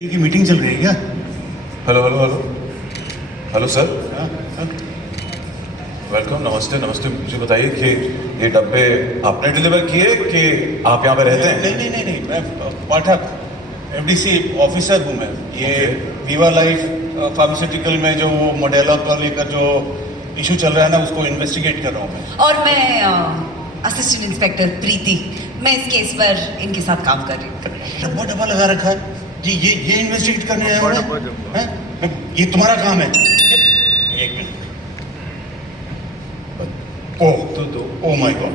की मीटिंग चल रही है क्या? Hello hello hello hello sir, हाँ, हाँ। वेलकम, नमस्ते नमस्ते। मुझे बताइए कि ये डब्बे आपने डिलीवर किए कि आप यहाँ पे रहते हैं? नहीं नहीं नहीं नहीं, मैं पाठक एफडीसी ऑफिसर हूँ मैं। ये Okay. वीवा लाइफ फार्मास्यूटिकल में जो वो मॉडेला को लेकर जो इशू चल रहा है ना, उसको इन्वेस्टिगेट कर रहा हूँ मैं। और मैं असिस्टेंट इंस्पेक्टर प्रीति, मैं इस केस पर इनके साथ काम कर रही हूँ। डब्बा डब्बा लगा रखा है जी, ये इन्वेस्टिगेट करने आया हुआ है? ये तुम्हारा काम है? एक मिनट। ओह माय गॉड,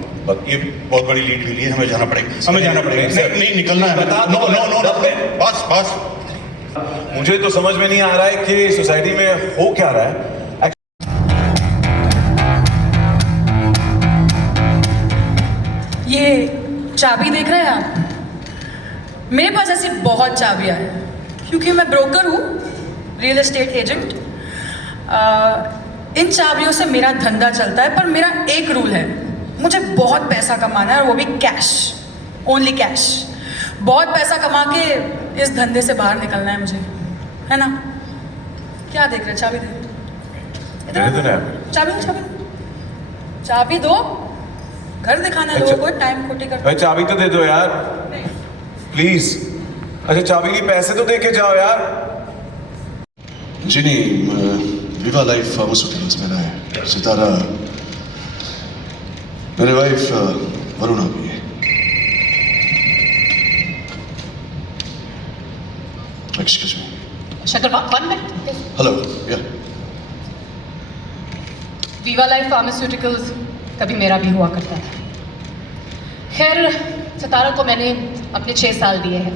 ये बहुत बड़ी लीड मिली है, हमें जाना पड़ेगा, हमें जाना पड़ेगा। नहीं नहीं, निकलना है। बता नो दो, नो नो डब्बे। बस बस। मुझे तो समझ में नहीं आ रहा है कि सोसाइटी में हो क्या रहा है। ये चाबी देख रहे हैं आप? मेरे पास ऐसी बहुत चाबियां हैं क्योंकि मैं ब्रोकर हूँ, रियल एस्टेट एजेंट। इन चाबियों से मेरा धंधा चलता है, पर मेरा एक रूल है, मुझे बहुत पैसा कमाना है और वो भी कैश, ओनली कैश। बहुत पैसा कमा के इस धंधे से बाहर निकलना है मुझे, है ना? क्या देख रहे हैं? चाबी दे। दे दो ना। चाबी चाबी चाबी दो, घर दिखाना है लोगों को, टाइम खोटी कर। भाई चाबी तो दे दो यार, प्लीज। अच्छा चाबी नहीं, पैसे तो दे के जाओ यार। जी नहीं, विवा लाइफ फार्मास्यूटिकल्स मेरा है, सितारा मेरे वाइफ वरुणा भी है। Excuse me. शक्कर, 1 मिनट। हेलो, या वीवा लाइफ फार्मास्यूटिकल्स कभी मेरा भी हुआ करता था। खैर, सितारा को मैंने अपने 6 साल दिए हैं,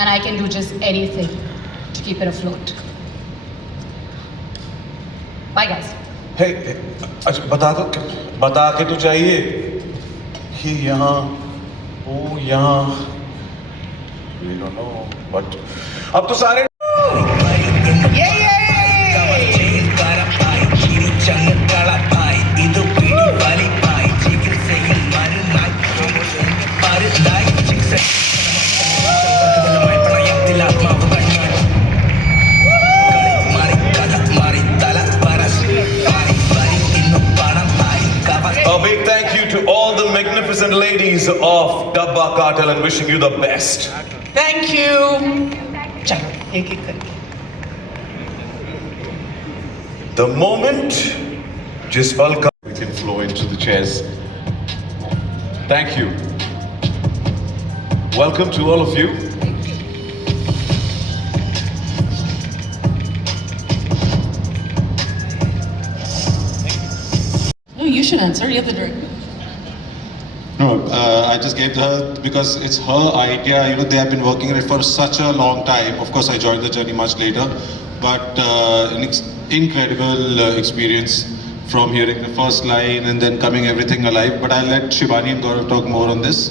and I can do just anything to keep it afloat. Bye guys. Hey, अच्छा बता के तो चाहिए कि यहाँ वो यहाँ, we don't know, but अब तो सारे A big thank you to all the magnificent ladies of Dabba Cartel and wishing you the best. Thank you. चलो एक एक करके। The moment जिस पल का we can flow into the chairs. Thank you. Welcome to all of you. No, you should answer. You're the director. No, I just gave her because it's her idea. You know, they have been working on it for such a long time. Of course, I joined the journey much later, but incredible experience from hearing the first line and then coming everything alive. But I'll let Shivani and Gaurav talk more on this.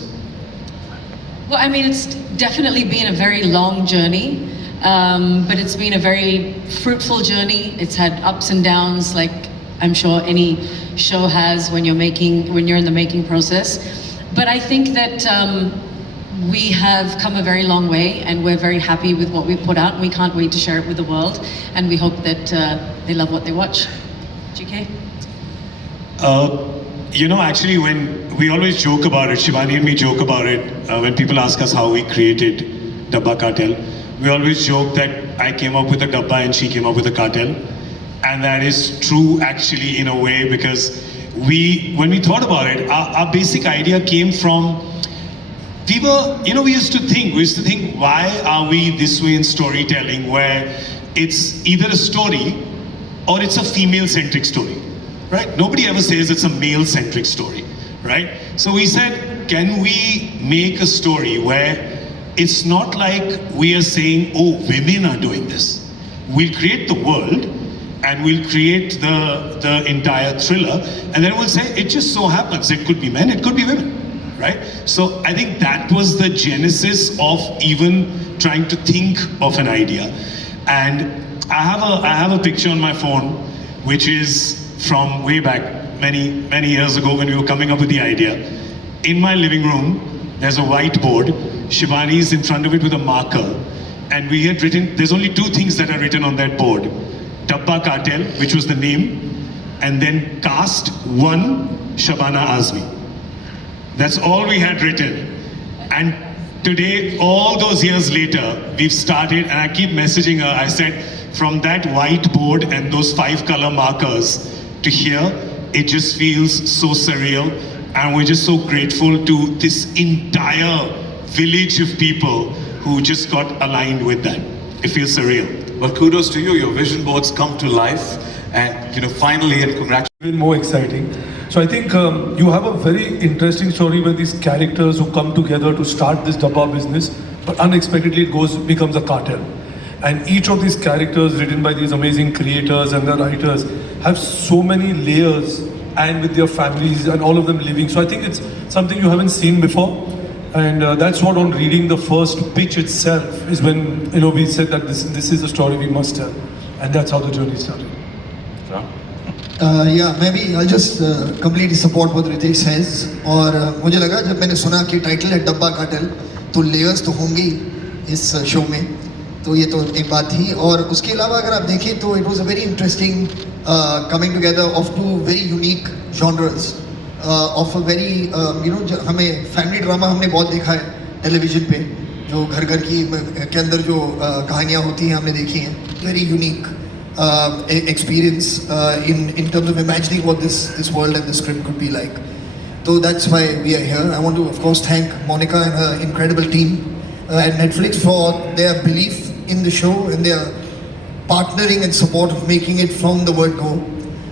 Well, I mean, it's definitely been a very long journey, but it's been a very fruitful journey. It's had ups and downs, like I'm sure any show has when you're in the making process. But I think that we have come a very long way, and we're very happy with what we put out. We can't wait to share it with the world, and we hope that they love what they watch. GK? You know, actually, when we always joke about it, Shivani and me joke about it, when people ask us how we created Dabba Cartel, we always joke that I came up with a Dabba and she came up with a cartel. And that is true actually in a way, because when we thought about it, our basic idea came from, we used to think, why are we this way in storytelling, where it's either a story or it's a female-centric story, right? Nobody ever says it's a male-centric story, right? So we said, can we make a story where it's not like we are saying, oh, women are doing this. We'll create the world, and we'll create the entire thriller, and then we'll say it just so happens it could be men, it could be women, right? So I think that was the genesis of even trying to think of an idea. And I have a picture on my phone which is from way back many years ago when we were coming up with the idea. In my living room there's a whiteboard. Shivani's in front of it with a marker, and we had written, there's only two things that are written on that board. Dabba Cartel, which was the name, and then cast 1 Shabana Azmi. That's all we had written. And today, all those years later, we've started, and I keep messaging her, I said, from that whiteboard and those 5 color markers to here, it just feels so surreal. And we're just so grateful to this entire village of people who just got aligned with that. It feels surreal. Well, kudos to you. Your vision boards come to life, and finally, and congratulations. Even more exciting. So I think you have a very interesting story where these characters who come together to start this Dabba business, but unexpectedly it becomes a cartel. And each of these characters written by these amazing creators and the writers have so many layers, and with their families and all of them living. So I think it's something you haven't seen before. And that's what, on reading the first pitch itself, is when we said that this is a story we must tell. And that's how the journey started. या मैं भी I'll just completely support what Ritesh says. और मुझे लगा जब मैंने सुना कि टाइटल है डब्बा कार्टेल, तो लेयर्स तो होंगे ही इस शो में, तो ये तो एक बात थी. और उसके अलावा अगर आप देखें तो it was a very interesting coming together of 2 very unique genres of a very हमें फैमिली ड्रामा हमने बहुत देखा है टेलीविजन पे, जो घर घर की के अंदर जो कहानियाँ होती हैं हमने देखी हैं. Very unique experience in terms of imagining what this world and the script could be like. So that's why we are here. I want to of course thank Monica and her incredible team at Netflix for their belief in the show and their partnering and support of making it from the word go.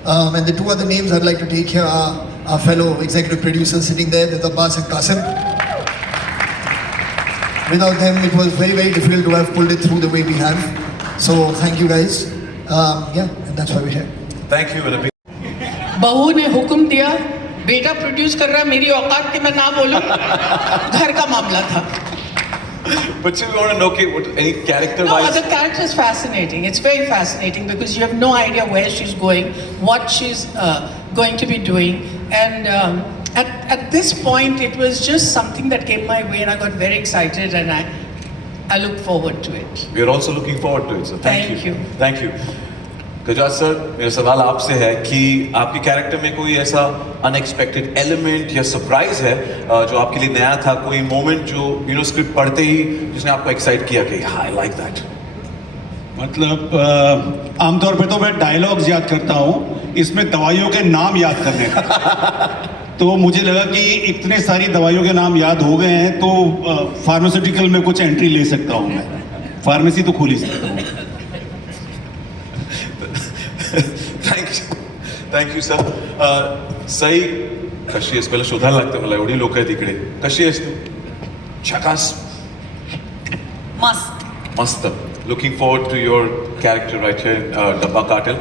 And the 2 other names I'd like to take here are our fellow executive producers sitting there, the Abbas and Qasim. Without them it was very, very difficult to have pulled it through the way we have. So thank you guys. Yeah, and that's why we're here. Thank you. बहू ने हुक्म दिया, बेटा produce कर रहा है, मेरी औकात कि मैं ना बोलूं. घर का मामला था. But you want to know what any character No, wise? the character is fascinating. It's very fascinating because you have no idea where she's going, what she's going to be doing, and at this point, it was just something that came my way, and I got very excited, and I look forward to it. We are also looking forward to it. So Thank you. Thank you. गजाज sir, मेरा सवाल आपसे है कि आपके character में कोई ऐसा अनएक्सपेक्टेड एलिमेंट या सरप्राइज है जो आपके लिए नया था, कोई मोमेंट जो स्क्रिप्ट पढ़ते ही जिसने आपको एक्साइट किया कि हाँ आई लाइक दैट? मतलब आमतौर पे तो मैं डायलॉग्स याद करता हूँ, इसमें दवाइयों के नाम याद करने का तो मुझे लगा कि इतने सारी दवाइयों के नाम याद हो गए हैं तो फार्मास्यूटिकल में कुछ एंट्री ले सकता हूँ मैं, फार्मेसी तो खोल ही सकता हूँ. Thank you sir. सई कशी आहेस? पहिलं शोधायला लागतं मला, एवढी लोक आहेत इकडे. कशी आहेस तू? झकास. मस्त. Looking forward to your character right here in Dabba Cartel.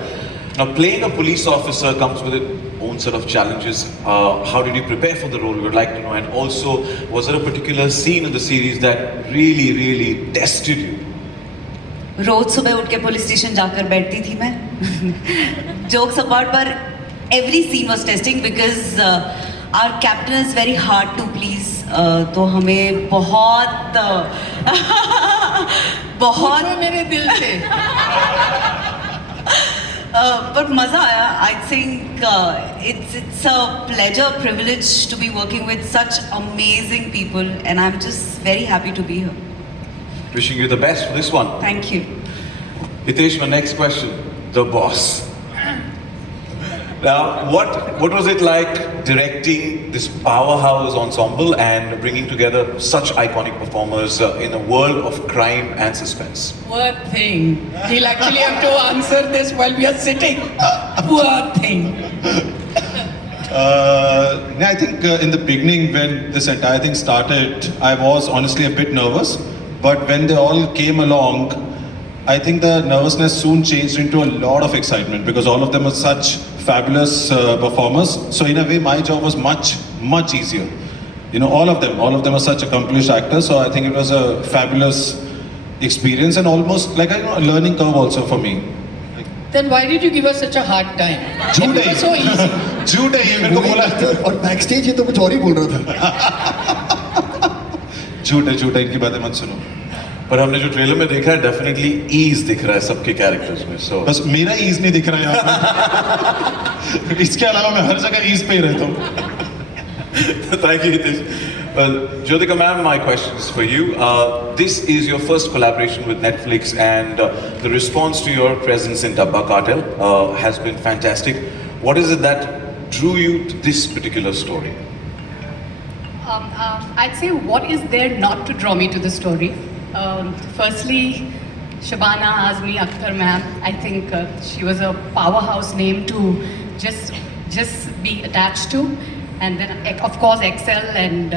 Now, playing a police officer comes with its own set of challenges. How did you prepare for the role? We would like to know. And also, was there a particular scene in the series that really, really tested you? रोज सुबह उठ के police station जाकर बैठती थी मैं. Jokes apart, पर every scene was testing because our captain is very hard to please. तो हमें बहुत मेरे दिल से but मज़ा आया. I think it's a pleasure, privilege to be working with such amazing people, and I'm just very happy to be here. Wishing you the best for this one. Thank you. Hitesh, my next question. The boss. Now, what was it like directing this powerhouse ensemble and bringing together such iconic performers in a world of crime and suspense? Poor thing. He'll actually have to answer this while we are sitting. Poor thing. I think in the beginning when this entire thing started, I was honestly a bit nervous. But when they all came along, I think the nervousness soon changed into a lot of excitement because all of them were such fabulous performers. So in a way, my job was much easier. All of them are such accomplished actors. So I think it was a fabulous experience and almost like a learning curve also for me. Then why did you give us such a hard time? झूठ It was so easy. झूठ है ये, मेरे को बोला. और backstage ये तो कुछ और ही बोल रहा था. झूठ है, इनकी बातें मत सुनो. पर हमने जो ट्रेलर में देखा है डेफिनेटली ईज दिख रहा है सबके कैरेक्टर्स में. So बस मेरा ईज नहीं दिख रहा है यहाँ पे. इसके अलावा मैं हर जगह ईज पे ही रहता हूँ. thank you, Hitesh. Well, Jyotika ma'am, my question is for you. This is your first collaboration with Netflix, and the response to your presence in Dabba Cartel has been fantastic. What is it that drew you to this particular story? I'd say what is there not to draw me to the story? Firstly, Shabana Azmi Akhtar ma'am, I think she was a powerhouse name to just be attached to. And then of course Excel and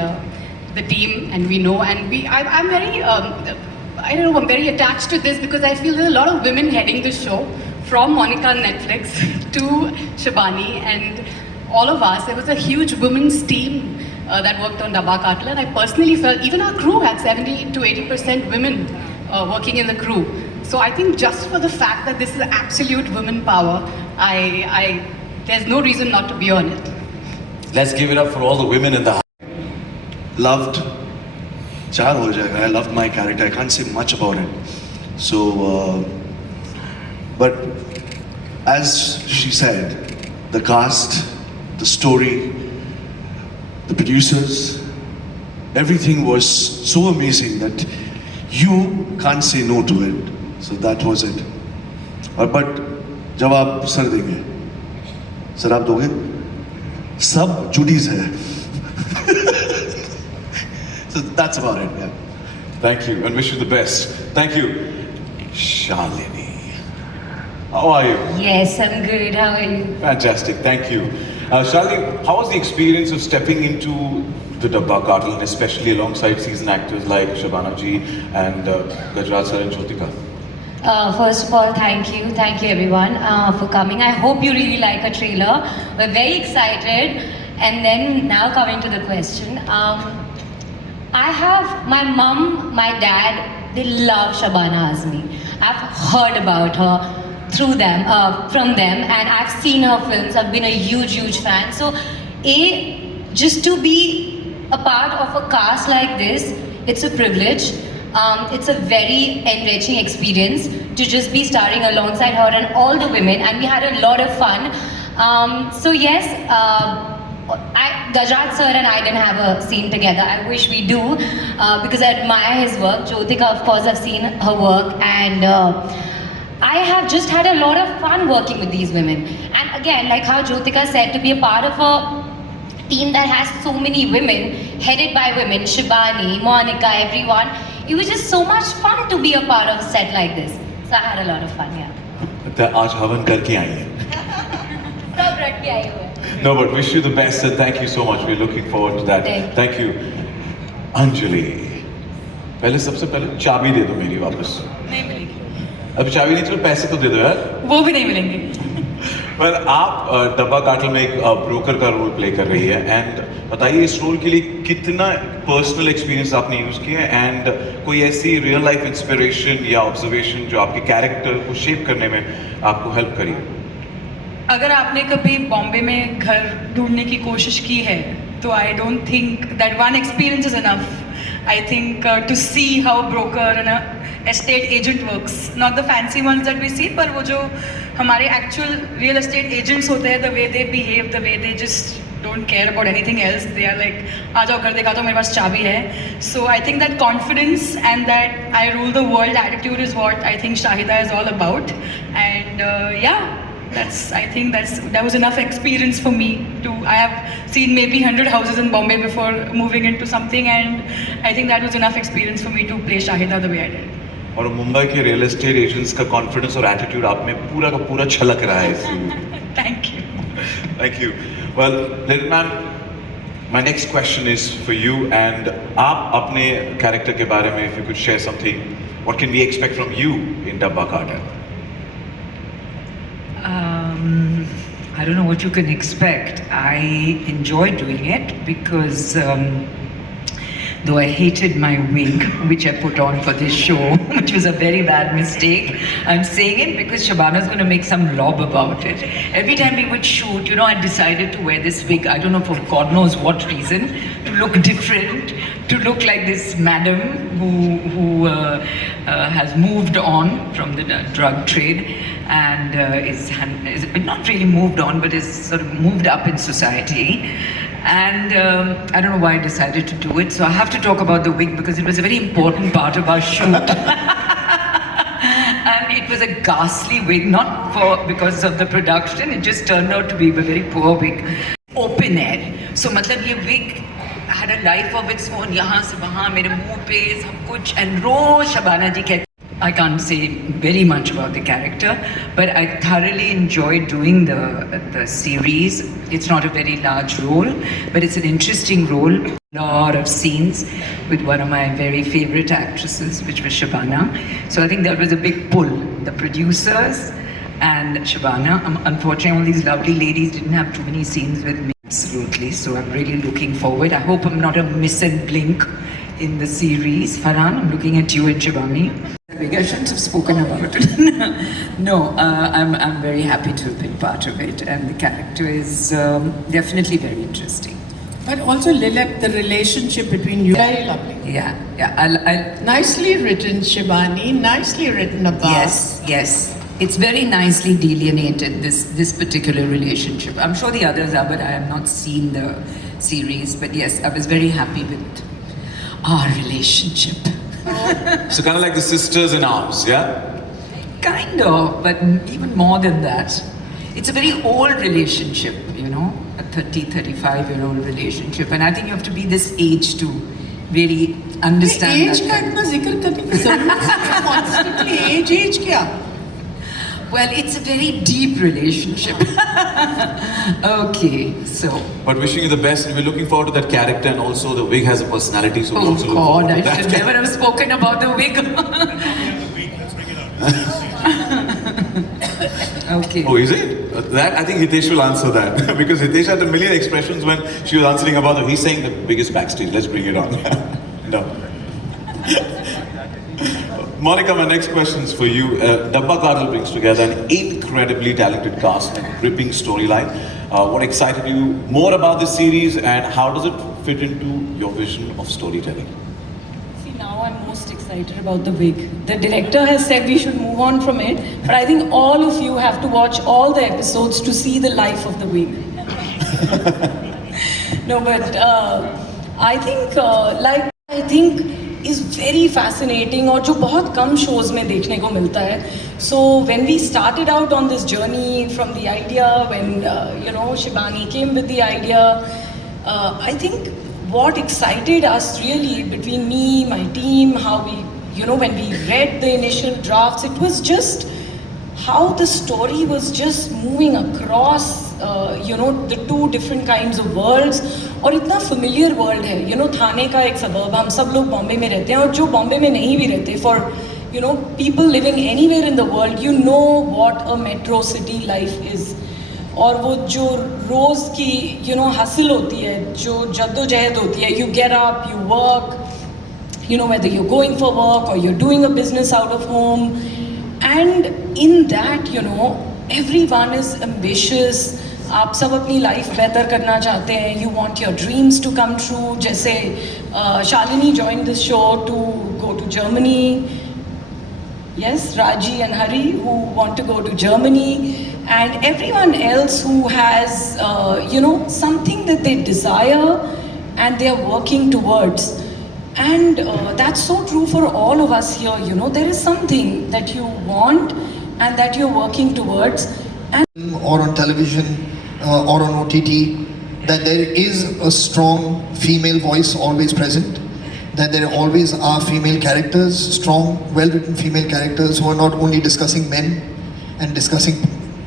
the team, and we know, and I'm very I don't know, I'm very attached to this because I feel there's a lot of women heading the show, from Monica on Netflix to Shabani and all of us. There was a huge women's team that worked on Dabba Cartel, and I personally felt even our crew had 70 to 80% women working in the crew. So I think just for the fact that this is absolute women power, there's no reason not to be on it. Let's give it up for all the women in the house. Loved. चार हो जाएगा. I loved my character. I can't say much about it. So, but as she said, the cast, the story, the producers, everything was so amazing that you can't say no to it. So that was it. But जब आप sir देंगे, sir आप दोगे? सब जुडीज है. So that's about it, yeah. Thank you, and wish you the best. Thank you. Shalini, how are you? Yes, I'm good. How are you? Fantastic, thank you. Shalini, how was the experience of stepping into the Dabba Cartel, and especially alongside seasoned actors like Shabana ji and Gajraj sir and Jyotika? First of all, thank you everyone for coming. I hope you really like our trailer. We're very excited. And then now coming to the question, I have my mum, my dad, they love Shabana Azmi. I've heard about her through them, from them, and I've seen her films. I've been a huge fan. So, just to be a part of a cast like this, it's a privilege. It's a very enriching experience to just be starring alongside her and all the women, and we had a lot of fun. So yes, Gajraj sir and I didn't have a scene together. I wish we do because I admire his work. Jyotika, of course, I've seen her work, and I have just had a lot of fun working with these women. And again, like how Jyotika said, to be a part of a team that has so many women, headed by women, Shibani, Monica, everyone. It was just so much fun to be a part of a set like this. So I had a lot of fun, yeah. आज हवन करके आई हैं. सब रट के आए हुए हैं. No, but wish you the best and thank you so much. We're looking forward to that. Thank you. Anjali, पहले सबसे पहले चाबी दे दो मेरी वापस. नहीं मिलेगी. अभी चाबी नहीं, चलो पैसे तो दे दो यार. वो भी नहीं मिलेंगे. पर आप डब्बा कार्टेल में एक ब्रोकर का रोल प्ले कर रही है, एंड बताइए इस रोल के लिए कितना पर्सनल एक्सपीरियंस आपने यूज़ किया है, एंड कोई ऐसी रियल लाइफ इंस्पिरेशन या ऑब्जर्वेशन जो आपके कैरेक्टर को शेप करने में आपको हेल्प करी. अगर आपने कभी बॉम्बे में घर ढूंढने की कोशिश की है तो I don't think that one experience is enough. I think to see how broker and estate agent works, not the fancy ones that we see, पर वो जो हमारे actual real estate agents होते हैं, the way they behave, the way they just don't care about anything else. They are like, आ जाओ घर देखा तो मेरे पास चाबी है. So I think that confidence and that I rule the world attitude is what I think Shahida is all about. And I think that was enough experience for me to. I have seen maybe 100 houses in Bombay before moving into something, and I think that was enough experience for me to play Shahida the way I did. और मुंबई के real estate agents का confidence और attitude आप में पूरा का पूरा छलक रहा है इसलिए. Thank you. Well little ma'am, my next question is for you, and आप अपने कैरेक्टर के बारे में if you could share something, what can we expect from you in Dabba Cartel? I don't know what you can expect. I enjoy doing it because though I hated my wig, which I put on for this show, which was a very bad mistake. I'm saying it because Shabana's going to make some lob about it. Every time we would shoot, you know, I decided to wear this wig, I don't know for God knows what reason, to look different, to look like this madam who has moved on from the drug trade and is not really moved on, but is sort of moved up in society. And I don't know why I decided to do it. So I have to talk about the wig because it was a very important part of our shoot. And it was a ghastly wig, not because of the production. It just turned out to be a very poor wig. Open air. So मतलब ये wig had a life of its own. यहाँ से वहाँ मेरे मुंह पे सब कुछ. And रोज शबाना जी कहती. I can't say very much about the character, but I thoroughly enjoyed doing the series. It's not a very large role, but it's an interesting role. A lot of scenes with one of my very favorite actresses, which was Shabana. So I think that was a big pull. The producers and Shabana. Unfortunately, all these lovely ladies didn't have too many scenes with me. Absolutely. So I'm really looking forward. I hope I'm not a miss and blink in the series. Farhan, I'm looking at you and Shivani. I shouldn't have spoken about it. No, I'm very happy to have been part of it, and the character is definitely very interesting. But also, Lilith, the relationship between you, very lovely. Yeah. I'll Nicely written, Shivani. Nicely written, Abbas. Yes. It's very nicely delineated, this particular relationship. I'm sure the others are, but I have not seen the series. But yes, I was very happy with our relationship. So kind of like the sisters in arms, yeah? Kind of, but even more than that. It's a very old relationship, you know, a 35-year-old relationship. And I think you have to be this age to really understand age का इतना जिक्र करने की ज़रूरत है constantly age क्या? Well, it's a very deep relationship. Okay, so. But wishing you the best, and we're looking forward to that character, and also the wig has a personality, so we Oh also look forward God, to I that. should never have spoken about the wig. Okay. Oh, is it? That I think Hitesh will answer that because Hitesh had a million expressions when she was answering about the. He's saying the biggest backstage. Let's bring it on. No. Monica, my next question is for you. Dabba Cartel brings together an incredibly talented cast and a gripping storyline. What excited you more about this series, and how does it fit into your vision of storytelling? See, now I'm most excited about the wig. The director has said we should move on from it, but I think all of you have to watch all the episodes to see the life of the wig. No, but I think is very fascinating और जो बहुत कम shows में देखने को मिलता है. So when we started out on this journey from the idea, when Shibani came with the idea, I think what excited us really between me, my team, how we, when we read the initial drafts, it was just how the story was just moving across, the two different kinds of worlds. और इतना familiar world है, थाने का एक suburb, हम सब लोग बॉम्बे में रहते हैं और जो बॉम्बे में नहीं भी रहते, for people living anywhere in the world, what a metro city life is. और वो जो रोज की hustle होती है, जो जद्दोजहद होती है, you get up, you work, whether you're going for work or you're doing a business out of home, and in that everyone is ambitious. आप सब अपनी लाइफ बेहतर करना चाहते हैं. You want your dreams to come true. जैसे Shalini joined this show to go to Germany. Yes, Raji and Hari who want to go to Germany, and everyone else who has something that they desire and they are working towards. And that's so true for all of us here. There is something that you want and that you're working towards. And or on television or on OTT, that there is a strong female voice always present, that there always are female characters, strong, well-written female characters who are not only discussing men and discussing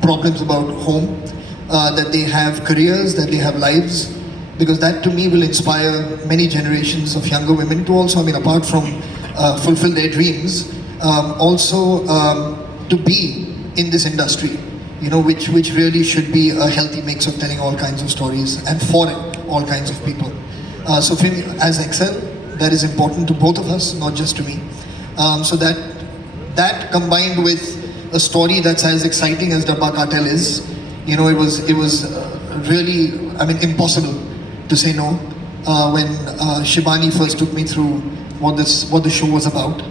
problems about home, that they have careers, that they have lives, because that to me will inspire many generations of younger women to also, apart from fulfill their dreams, also to be in this industry. Which really should be a healthy mix of telling all kinds of stories and for all kinds of people. So for me, as Excel, that is important to both of us, not just to me. So that combined with a story that's as exciting as Dabba Cartel is, you know, it was really, I mean, impossible to say no when Shibani first took me through what the show was about.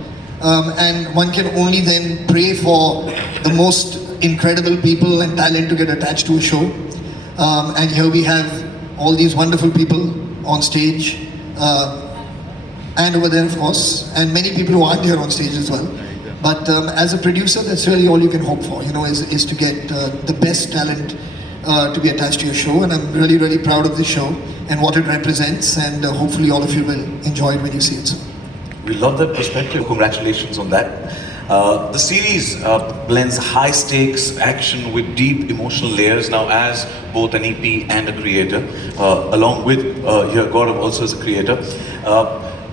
And one can only then pray for the most incredible people and talent to get attached to a show. And here we have all these wonderful people on stage, and over there, of course, and many people who aren't here on stage as well. But as a producer, that's really all you can hope for, you know, is to get the best talent to be attached to your show. And I'm really, really proud of this show and what it represents, and hopefully all of you will enjoy it when you see it soon. We love that perspective. Congratulations on that. The series blends high stakes action with deep emotional layers now as both an EP and a creator, along with here Gaurav also as a creator.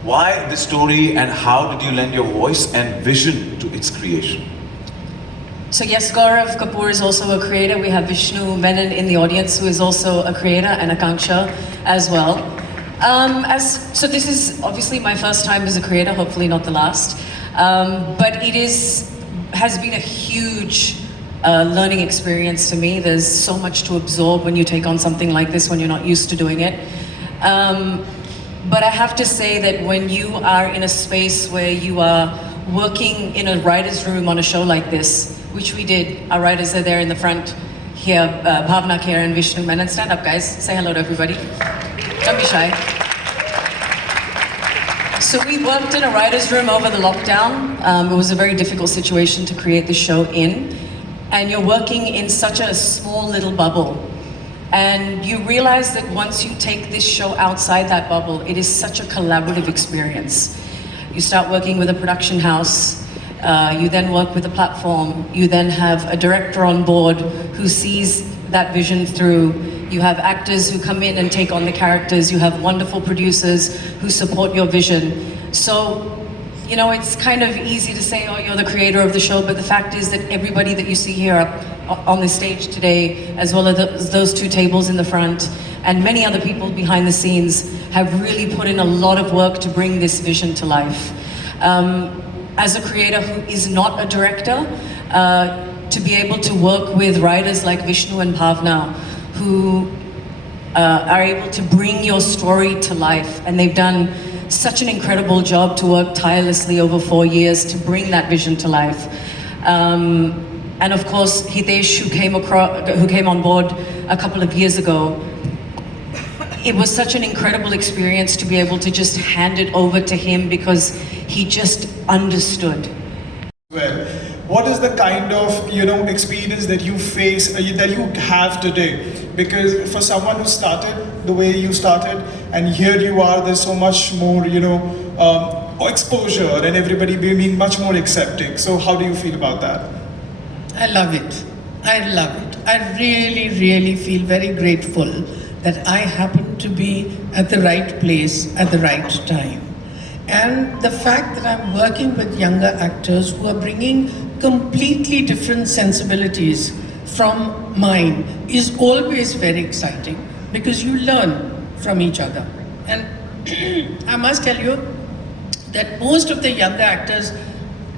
Why this story, and how did you lend your voice and vision to its creation? So yes, Gaurav Kapoor is also a creator. We have Vishnu Menon in the audience, who is also a creator, and Akanksha as well. So this is obviously my first time as a creator, hopefully not the last. But it has been a huge learning experience to me. There's so much to absorb when you take on something like this when you're not used to doing it. But I have to say that when you are in a space where you are working in a writer's room on a show like this, which we did, our writers are there in the front here, Bhavna Kher and Vishnu Menon. Stand up, guys. Say hello to everybody. Don't be shy. So we worked in a writer's room over the lockdown. It was a very difficult situation to create the show in. And you're working in such a small little bubble. And you realize that once you take this show outside that bubble, it is such a collaborative experience. You start working with a production house, you then work with a platform, you then have a director on board who sees that vision through. You have actors who come in and take on the characters. You have wonderful producers who support your vision. So, you know, it's kind of easy to say, oh, you're the creator of the show, but the fact is that everybody that you see here on the stage today, as well as those two tables in the front, and many other people behind the scenes, have really put in a lot of work to bring this vision to life. As a creator who is not a director, to be able to work with writers like Vishnu and Bhavna, who are able to bring your story to life, and they've done such an incredible job to work tirelessly over 4 years to bring that vision to life. And of course, Hitesh, who came on board a couple of years ago. It was such an incredible experience to be able to just hand it over to him because he just understood. Well, what is the kind of, you know, experience that you face, that you have today? Because for someone who started the way you started, and here you are, there's so much more, you know, exposure and everybody being much more accepting. So how do you feel about that? I love it. I love it. I really, really feel very grateful that I happen to be at the right place at the right time. And the fact that I'm working with younger actors who are bringing completely different sensibilities from mine is always very exciting, because you learn from each other. And I must tell you that most of the younger actors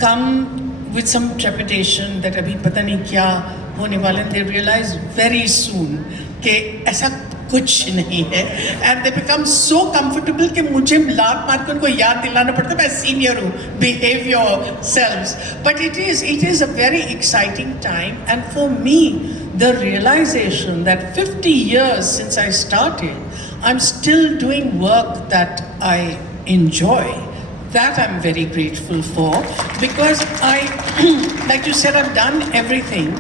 come with some trepidation that abhi pata nahi kya hone wala, and they realize very soon कि ऐसा कुछ नहीं है, and they become so comfortable कि मुझे लात मार कर उनको याद दिलाना पड़ता है मैं senior हूँ, behave yourselves. But it is a very exciting time, and for me the realization that 50 years since I started, I'm still doing work that I enjoy. That I'm very grateful for, because like you said, I've done everything.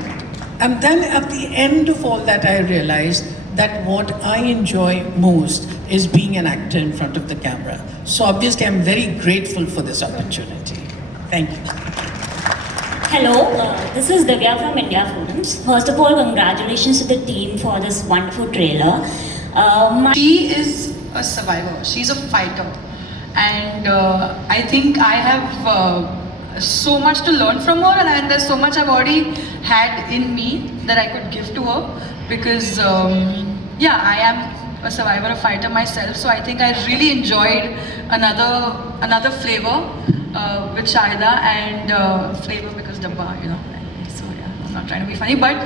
And then at the end of all that, I realized that what I enjoy most is being an actor in front of the camera. So obviously, I'm very grateful for this opportunity. Thank you. Hello, this is Divya from India Forums. First of all, congratulations to the team for this wonderful trailer. She is a survivor. She's a fighter. And I think I have so much to learn from her, and there's so much I've already had in me that I could give to her, because yeah, I am a survivor, a fighter myself, so I think I really enjoyed another flavor with Shahida, and flavor because Dabba, you know. So yeah, I'm not trying to be funny, but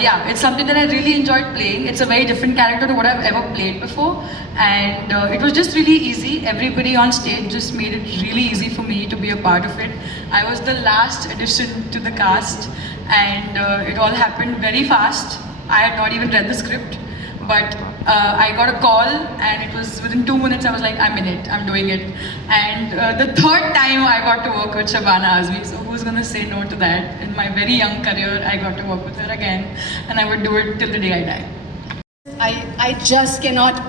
yeah, it's something that I really enjoyed playing. It's a very different character to what I've ever played before, and it was just really easy. Everybody on stage just made it really easy for me to be a part of it. I was the last addition to the cast, and it all happened very fast. I had not even read the script, but I got a call, and it was within 2 minutes. I was like, I'm in it, I'm doing it. And the third time I got to work with Shabana Azmi, so who's gonna say no to that? In my very young career, I got to work with her again, and I would do it till the day I die. I just cannot.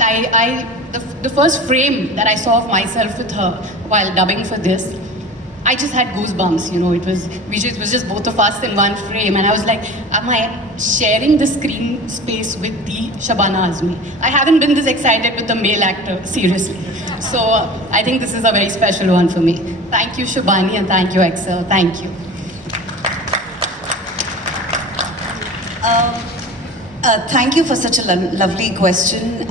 The first frame that I saw of myself with her while dubbing for this, I just had goosebumps. You know, it was just both of us in one frame, and I was like, am I sharing the screen space with the Shabana Azmi? I haven't been this excited with a male actor, seriously. So I think this is a very special one for me. Thank you, Shabani, and thank you, Excel. Thank you. Thank you for such a lovely question.